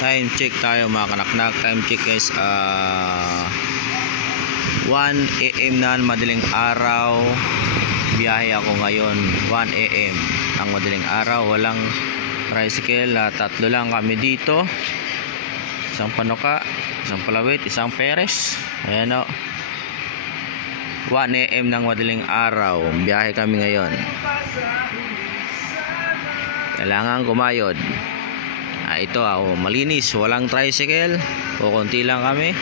Time check tayo mga kanaknak. Time check guys, 1 AM na madaling araw. Biyahe ako ngayon 1 AM ang madaling araw. Walang tricycle, tatlo lang kami dito. Isang Panuka, isang Palawit, isang Perez. Ayan o, 1 AM ng madaling araw. Biyahe kami ngayon. Kailangan kumayod. Ito malinis, walang tricycle, konti lang kami.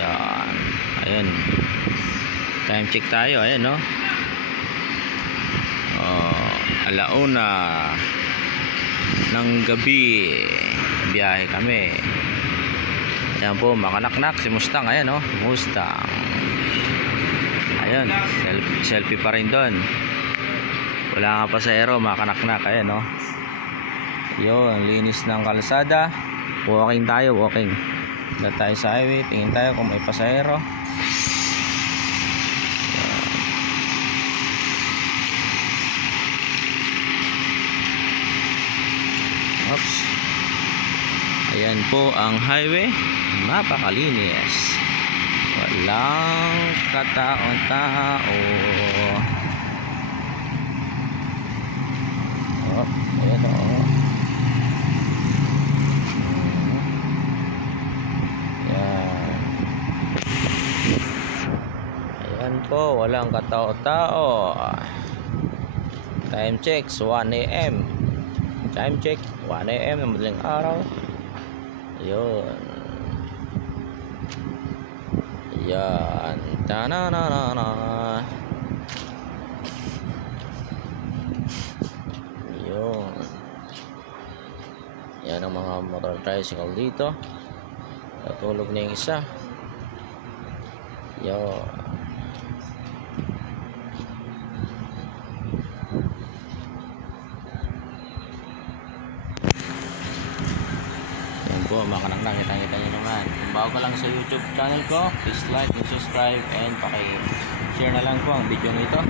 Yan. Ayan. Time check tayo, ayan no. Alauna ng gabi. Biyahe kami. Ayan po, makanaknak si Mustang, ayan no. Mustang. Ayan, selfie pa rin doon. Wala nga pasahero, makanaknak, ayan no. Yun, linis ng kalsada. Walking tayo, walking. Dito tayo sa highway, tingin tayo kung may pasahero. Oops. Ayan po ang highway. Napakalinis. Walang katao-tao. Ayan o. Ayan po, walang katao-tao. Time check 1 AM. Time check 1 AM ng madaling araw. Ayun. Ayan. Ta-na-na-na-na. Ayun. Yan ang mga motor tricycle dito. Natulog na yung isa. Ayun. Mga kanaknak, kita nyo naman. Kung bago lang sa YouTube channel ko, please like and subscribe and paki-share na lang po ang video nito.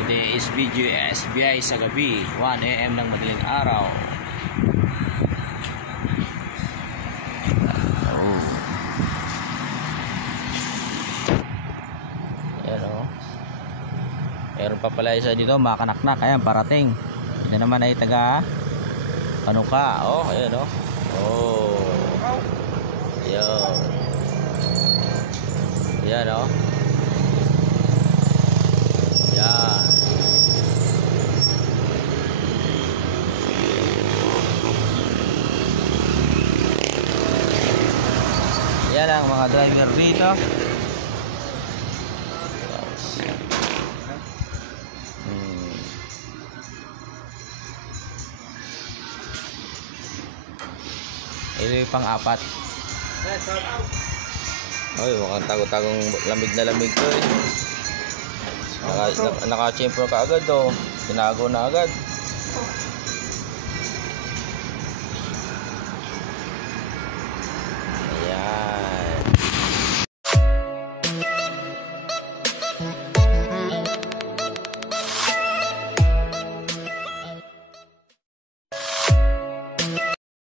Today is video SBI sa gabi, 1 AM ng madaling araw. Ayan o. Meron pa pala isa dito, mga kanaknak. Ayan, parating. Ito naman ay taga Panuka. Ayan o. Ayan. Ayan o. Ayan. Ayan ang mga driver dito. Ito yung pang-apat. Ay, mukhang tagong lamig na lamig to eh. Naka-chamber ka agad oh. Tinago na agad.